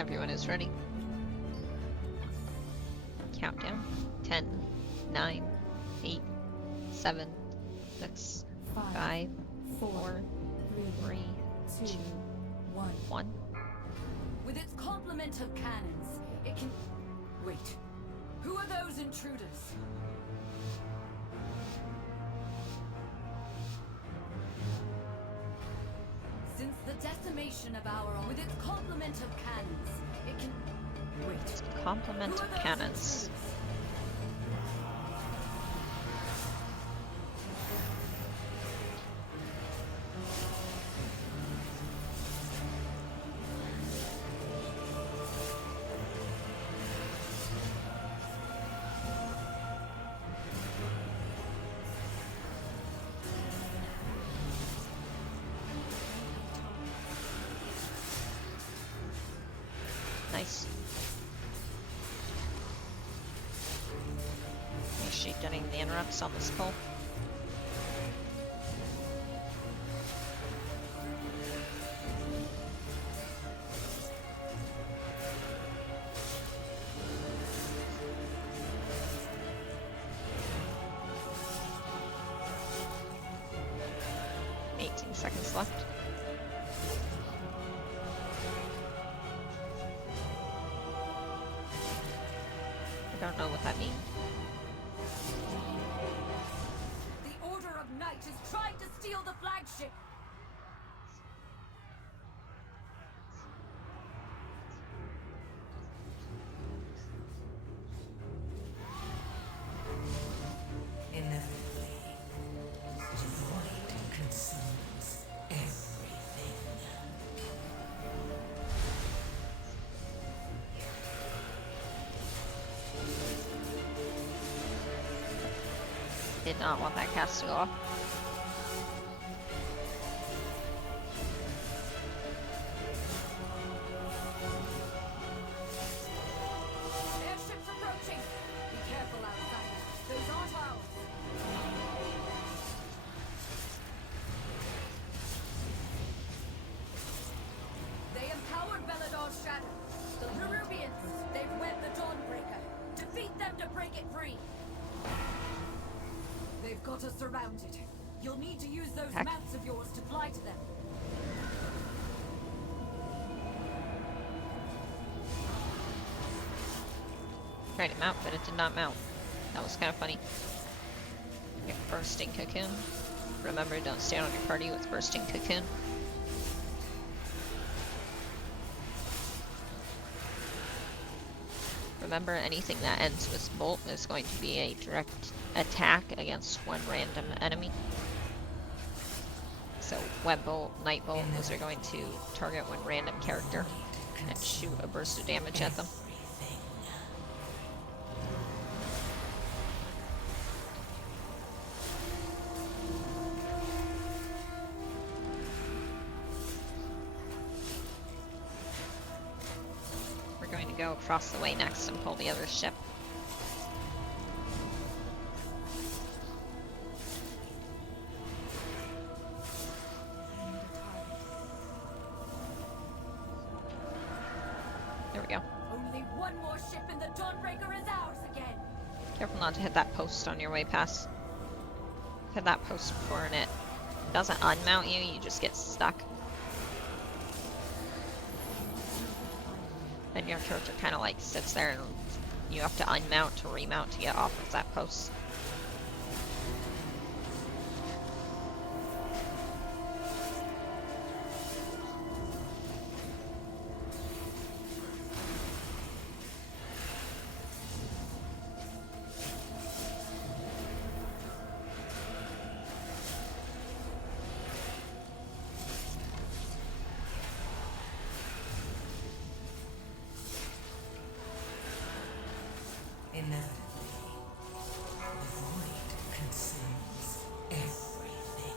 Everyone is ready. Countdown. 10, 9, 8, 7, 6, 5, 4, 3, 2, 1. With its complement of cannons, it can... Wait. Who are those intruders? Since the decimation of our... With its complement of cannons, it can... Wait. Complement of cannons. Intruders? Nice. Is she getting the interrupts on this pull? Seconds left. I don't know what that means. The Order of Night is trying to steal the flagship! Inevitably, the void consumes everything. Did not want that cast to go off. Airships approaching! Be careful outside. Those aren't ours. They empowered Bellador's shadow. The Peruvians, they've webbed the Dawnbreaker. Defeat them to break it free. They've got us surrounded. You'll need to use those Heck. mounts of yours to fly to them. Tried to mount, but it did not mount. That was kind of funny. Okay, bursting cocoon. Remember, don't stand on your party with bursting cocoon. Remember, anything that ends with bolt is going to be a direct attack against one random enemy. So, web bolt, night bolt, those are going to target one random character and shoot a burst of damage at them. We're going to go across the way next and pull the other ship. There we go. Only one more ship and the Dawnbreaker is ours again. Careful not to hit that post on your way past. Hit that post before and it doesn't unmount you, you just get stuck. And your character kind of like sits there and you have to unmount to remount to get off of that post. Inevitably, the void consumes everything.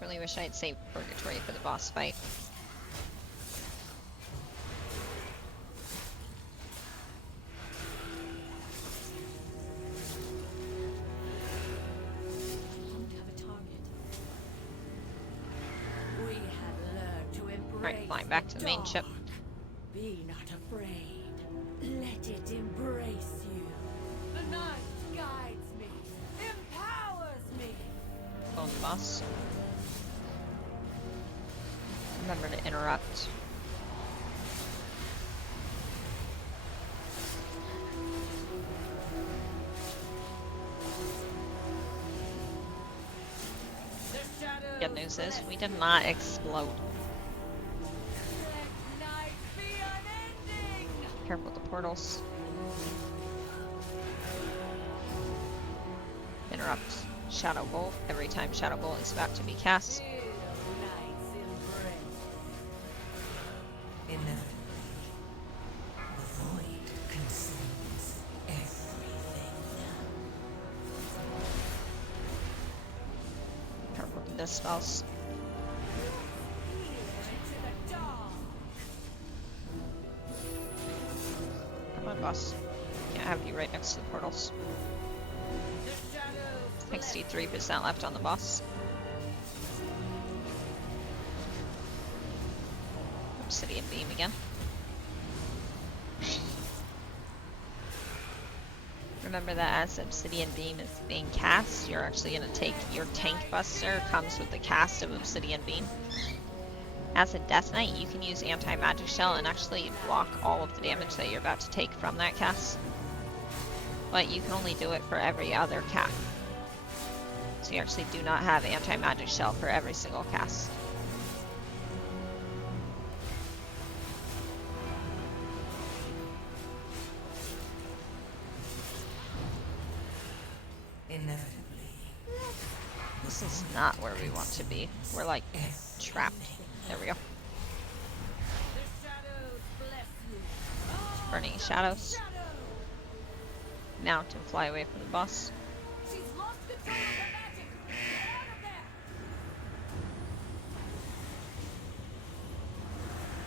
Really wish I had saved Purgatory for the boss fight. Right, back to the main ship. Be not afraid. Let it embrace you. The night guides me, empowers me. On the boss. Remember to interrupt. Good news is we did not explode. Let night be unending. Careful with the portals. Interrupt Shadow Bolt every time Shadow Bolt is about to be cast. Feel night's embrace. Inevitably, the void consumes everything. Careful with the spells. Into the dark. Come on, boss. Can't have you right next to the portals. The shadows 63% left on the boss. Obsidian Beam again. Remember that as Obsidian Beam is being cast, you're actually going to take your Tank Buster comes with the cast of Obsidian Beam. As a Death Knight, you can use Anti-Magic Shell and actually block all of the damage that you're about to take from that cast. But you can only do it for every other cast. So you actually do not have Anti-Magic Shell for every single cast. Inevitably, This is not where we want to be. We're like trapped. There we go. The shadows bless you. Burning Shadows. Mount and fly away from the boss. She's lost control of her magic. Get out of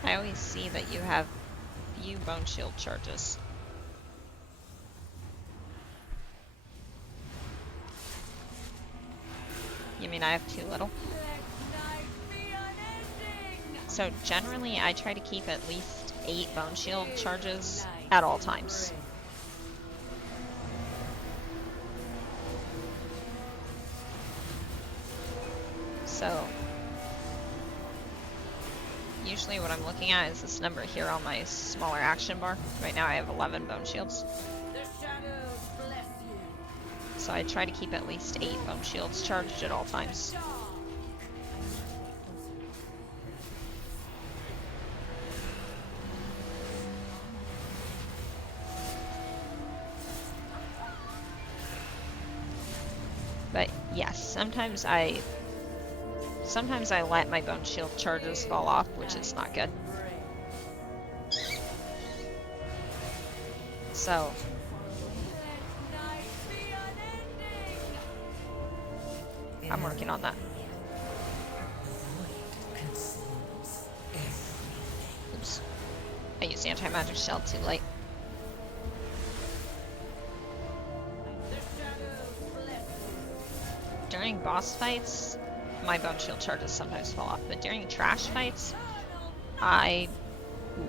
there. I always see that you have few Bone Shield charges. You mean I have too little? Let night be unending. So generally I try to keep at least 8 Bone Shield charges at all times. So usually what I'm looking at is this number here on my smaller action bar. Right now I have 11 Bone Shields. The shadows bless you. So I try to keep at least 8 Bone Shields charged at all times. Dark. But yes, sometimes I let my Bone Shield charges fall off, which is not good. So Let night be unending. I'm working on that. the void consumes everything. Oops. I used Anti-Magic Shell too late. The shadows bless you. During boss fights, my Bone Shield charges sometimes fall off, but during trash fights, I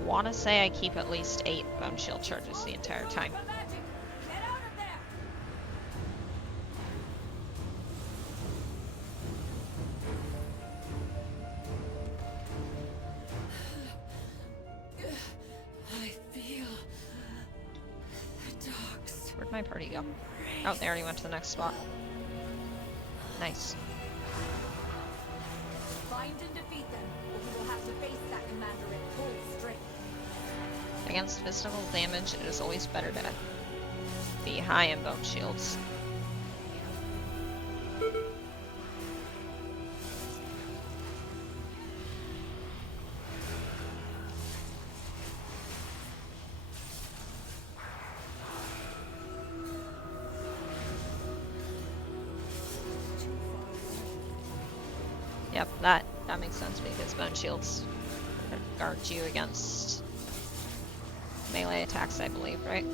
want to say I keep at least 8 Bone Shield charges the entire time. Her magic. Get out of there. I feel the darks. Where'd my party go? Oh, they already went to the next spot. Nice. Find and defeat them, or we will have to face that commander in full strength. Against physical damage, it is always better to be high in Bone Shields. Yep, that makes sense because Bone Shields guard you against melee attacks, I believe, right?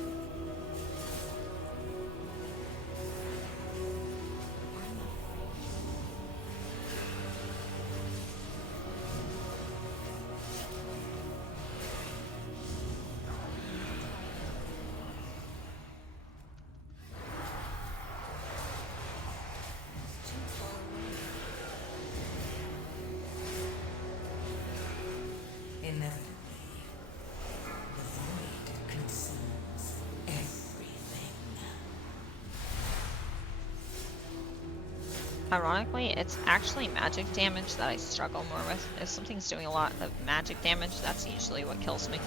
Ironically, it's actually magic damage that I struggle more with. If something's doing a lot of magic damage, that's usually what kills me.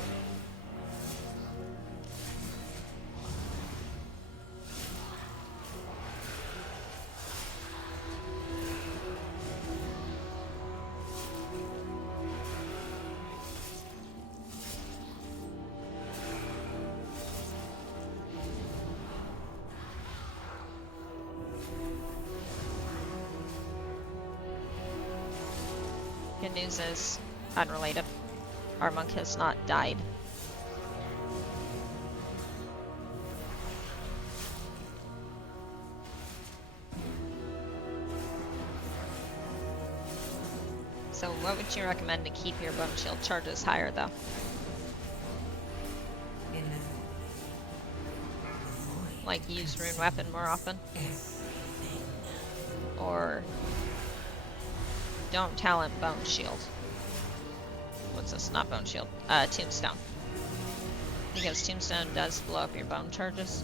Good news is, unrelated, our monk has not died. So what would you recommend to keep your bone shield charges higher though? Like use rune weapon more often? Or don't talent bone shield. What's this? Not bone shield. Tombstone. Because tombstone does blow up your bone charges.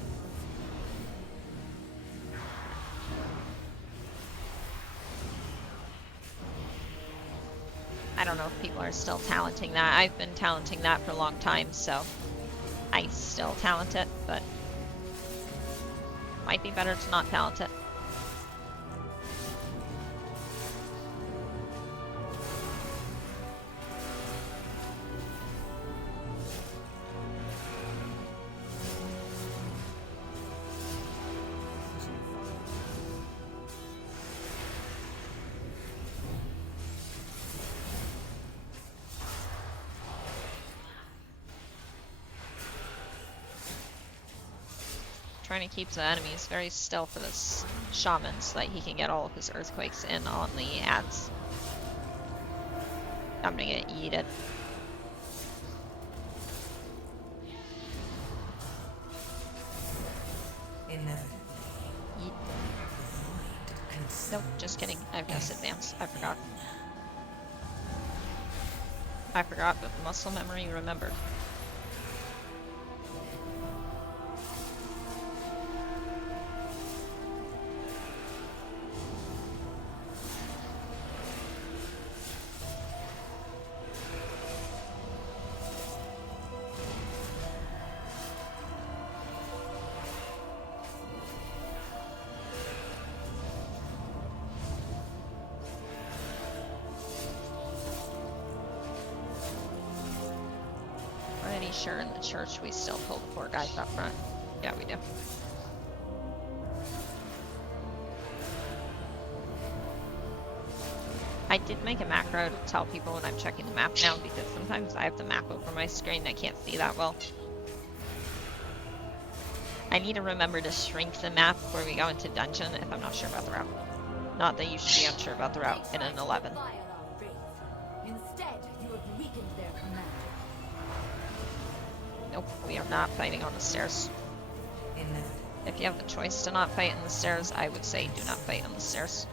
I don't know if people are still talenting that. I've been talenting that for a long time, so I still talent it, but might be better to not talent it. Trying to keep the enemies very still for this shaman so that he can get all of his earthquakes in on the ads. I'm gonna get yeeted. Yeet. Nope, just kidding. I've just advanced. I forgot. I forgot, but muscle memory remembered. Pretty sure in the church we still pull the poor guys up front. Yeah, we do. I did make a macro to tell people when I'm checking the map now because sometimes I have the map over my screen and I can't see that well. I need to remember to shrink the map before we go into dungeon if I'm not sure about the route. Not that you should be unsure about the route in an 11. Instead, you have weakened their command. Nope, we are not fighting on the stairs. If you have the choice to not fight on the stairs, I would say do not fight on the stairs.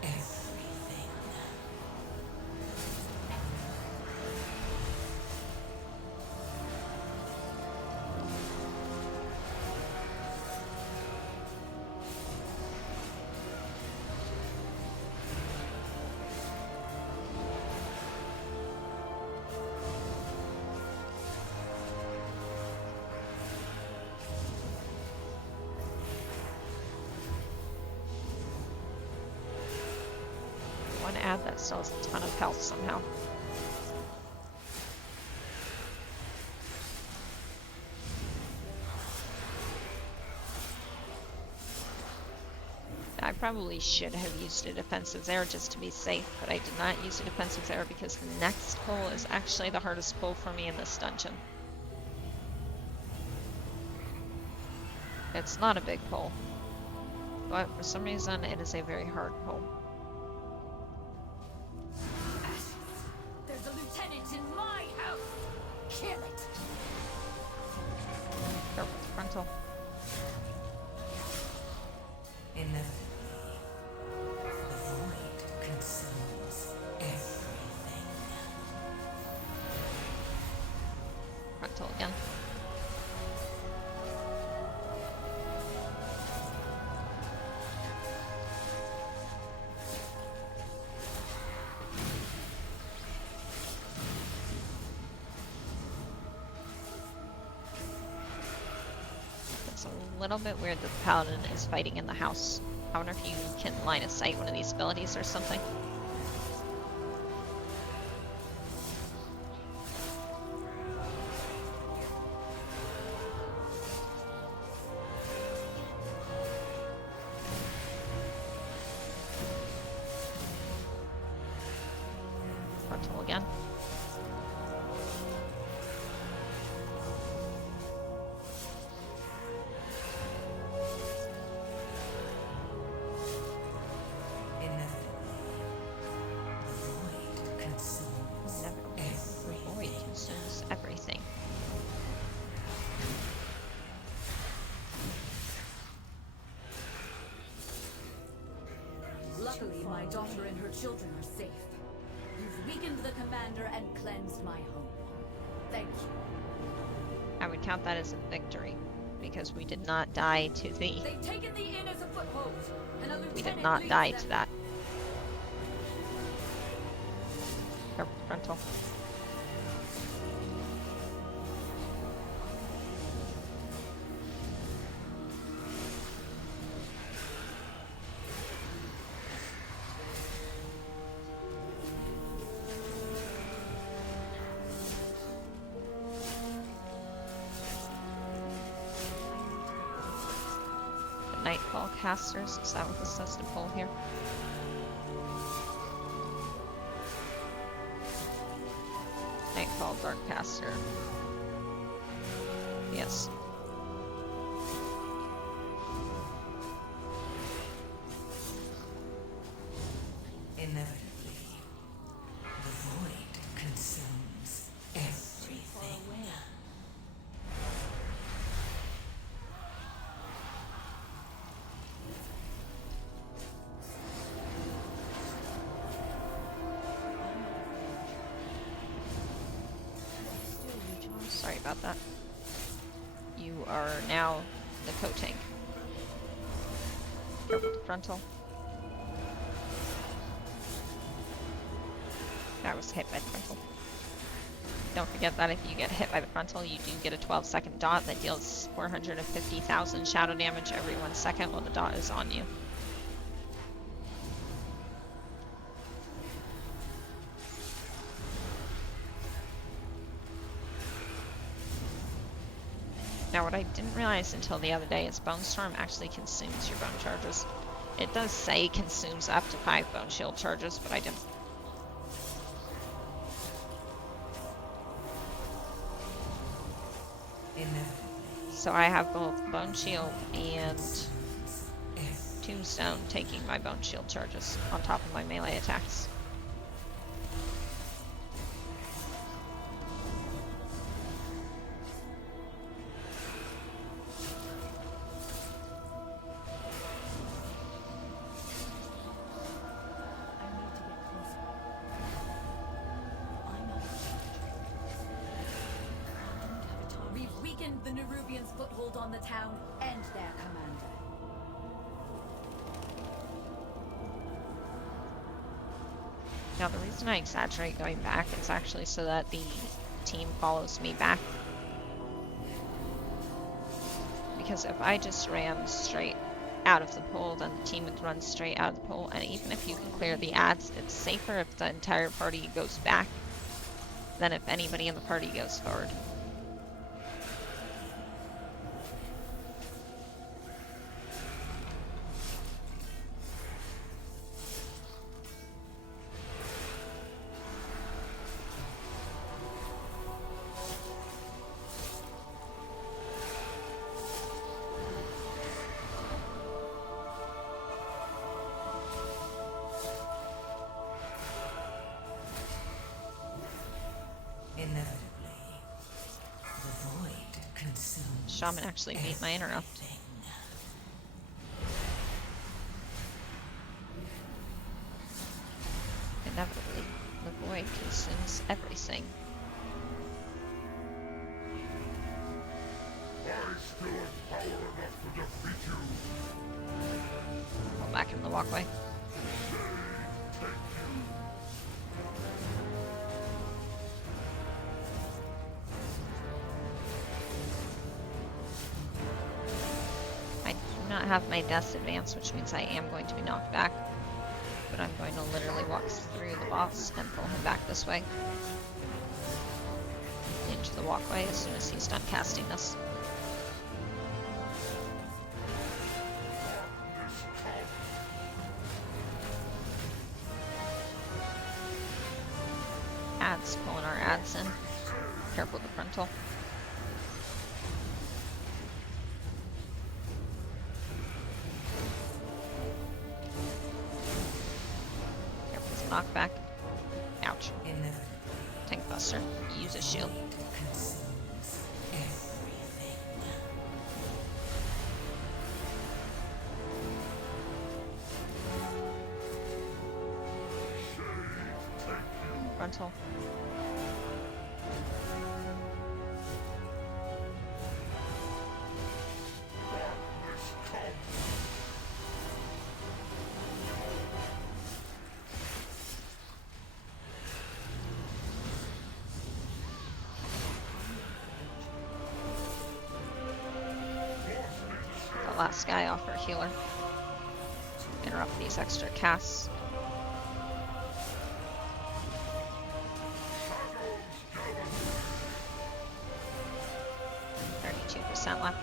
One ad that still has a ton of health somehow. I probably should have used a defensive there just to be safe, but I did not use a defensive there because the next pull is actually the hardest pull for me in this dungeon. It's not a big pull, but for some reason it is a very hard pull. There's a lieutenant in my house! Kill it! Go for the frontal. The void consumes everything. Frontal again. little bit weird that the paladin is fighting in the house. I wonder if you can line of sight one of these abilities or something. Frontal again. Everything. Luckily, my daughter and her children are safe. You've weakened the commander and cleansed my home. Thank you. I would count that as a victory, because we did not die to the... They've taken the inn as a foothold, and a We did lieutenant not leads die them. to that. Careful, frontal. Nightfall casters, is that what this says to pull here? Nightfall Darkcaster. Yes. Inevitably, the void consumes everything. Sorry about that. You are now the coat tank. Careful with the frontal. I was hit by the frontal. Don't forget that if you get hit by the frontal, you do get a 12-second dot that deals 450,000 shadow damage every 1 second while the dot is on you. Now what I didn't realize until the other day is Bone Storm actually consumes your bone charges. It does say consumes up to 5 bone shield charges, but I didn't. So I have both Bone Shield and Tombstone taking my Bone Shield charges on top of my melee attacks. We've weakened the Nerubians' foothold on the town and their commander. Now the reason I exaggerate going back is actually so that the team follows me back. Because if I just ran straight out of the pool, then the team would run straight out of the pool, and even if you can clear the ads, it's safer if the entire party goes back than if anybody in the party goes forward. Inevitably, the void consumes Shaman actually beat my interrupt. everything. Inevitably, the void consumes everything. I still have power enough to defeat you. Fall back in the walkway. not have my death advance, which means I am going to be knocked back. But I'm going to literally walk through the boss and pull him back this way. Into the walkway as soon as he's done casting this. Ads, pulling our ads in. Careful with the frontal. Careful with the knockback. Ouch. Tank buster. Use a shield. Frontal. The last guy off our healer. Interrupt these extra casts. 32% left.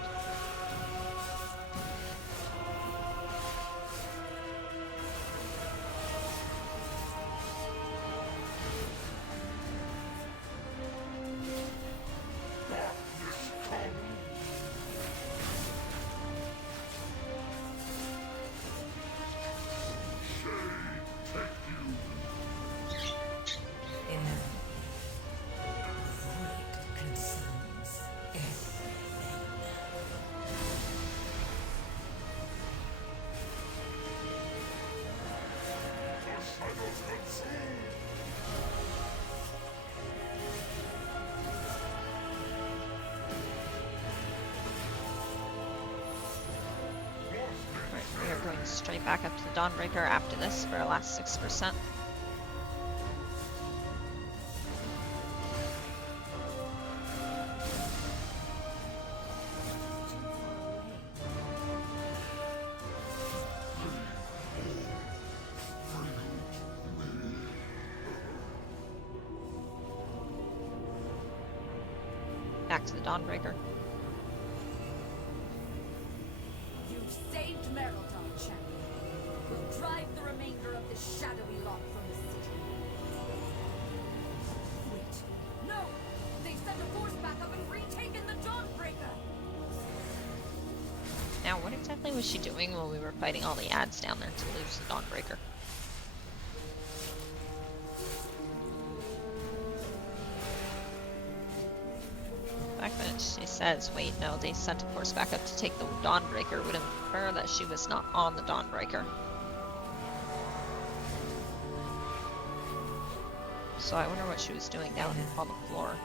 We are going straight back up to the Dawnbreaker after this for our last 6%. Back to the Dawnbreaker. You've saved Merodon, champion. We'll drive the remainder of this shadowy lot from the city. Wait, no! They've sent a force back up and retaken the Dawnbreaker! Now, what exactly was she doing while we were fighting all the ads down there to lose the Dawnbreaker? The fact that she says, wait, no, they sent a force back up to take the Dawnbreaker would infer that she was not on the Dawnbreaker. So I wonder what she was doing down on the floor.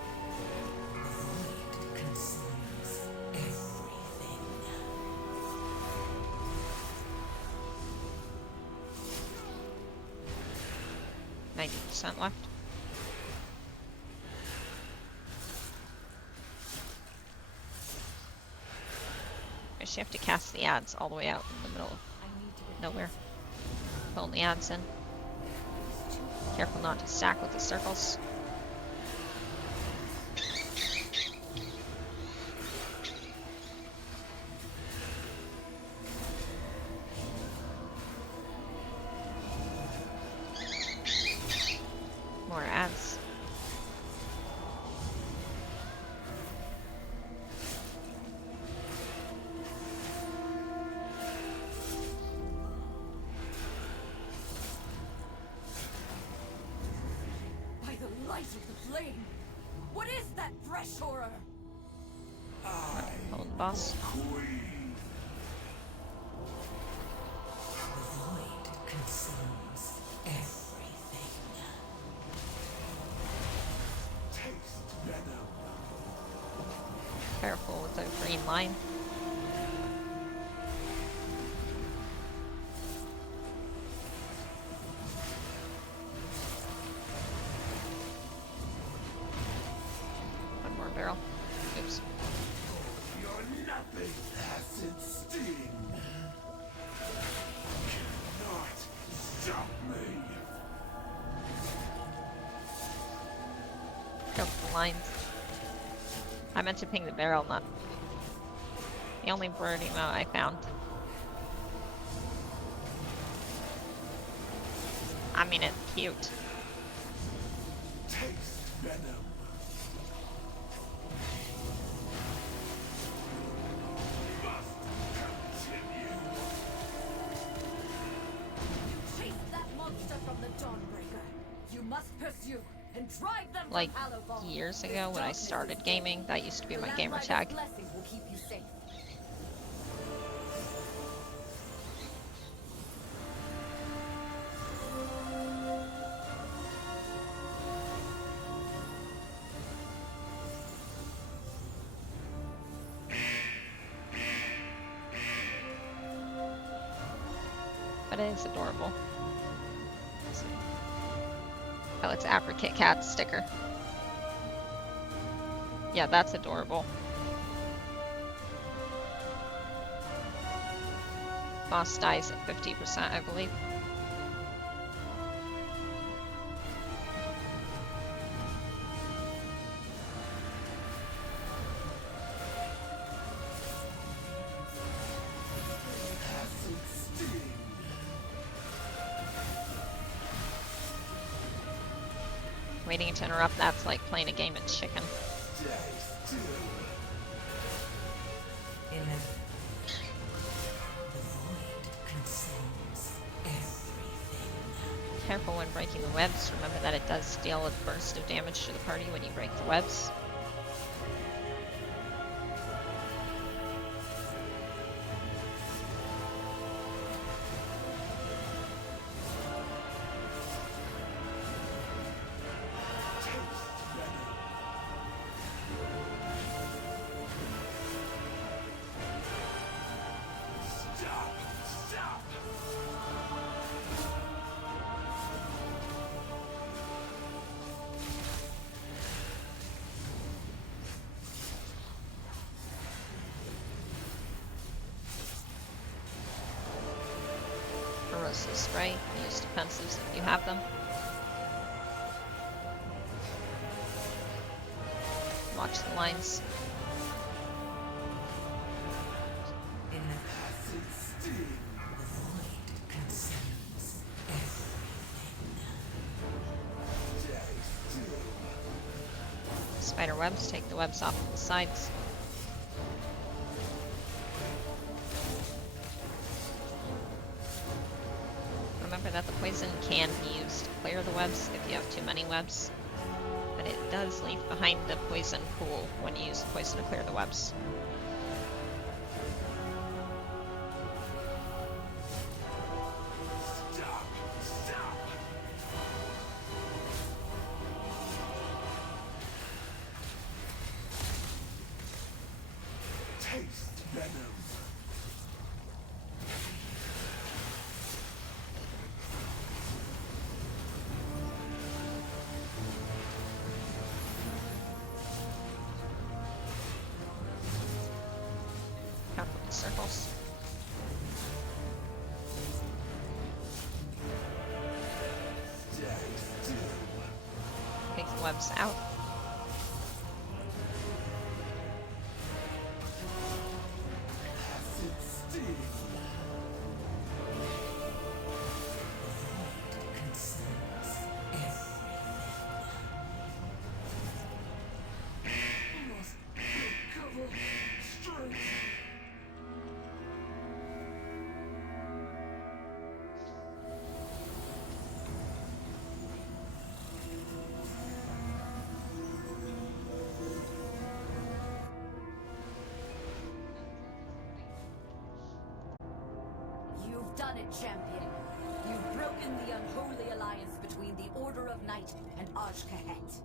The void consumes everything. 90% left. Does she have to cast the ads all the way out in the middle of nowhere? Pulling the ads in. Careful not to stack with the circles. More ads. By the light of the flame! What is that fresh horror? Pulling the boss. The void consumes everything. Careful with the green line. One more barrel. Oops. Your nothing acid sting. lines. I meant to ping the barrel, not the only bird emote I found. I mean, it's cute. Taste venom. Chase that monster from the Dawnbreaker. You must pursue and drive them Like from Hallowfall. years ago when I started gaming, that used to be my gamer Lamplighter's tag. blessing will keep you safe. But it is adorable. Oh, it's Apricot Cat sticker. Yeah, that's adorable. Boss dies at 50%, I believe. Acid sting. Waiting to interrupt, that's like playing a game of chicken. Stay still. In the void consumes everything. Careful when breaking the webs. Remember that it does deal a burst of damage to the party when you break the webs. Stop! Stop! Corrosive spray. Use defensives if you have them. Watch the lines. In Acid sting. the void consumes everything. Stay still. Spider webs. Take the webs off to the sides. Remember that the poison can be used to clear the webs if you have too many webs. But it does leave behind the poison pool when you use the poison to clear the webs. Stop! Stop! Taste venom. Count with the circles. Stay still. Take the webs out. Acid sting. Consumes everything. Must recover strength. You've done it, champion. You've broken the unholy alliance between the Order of Night and Aweecrafty.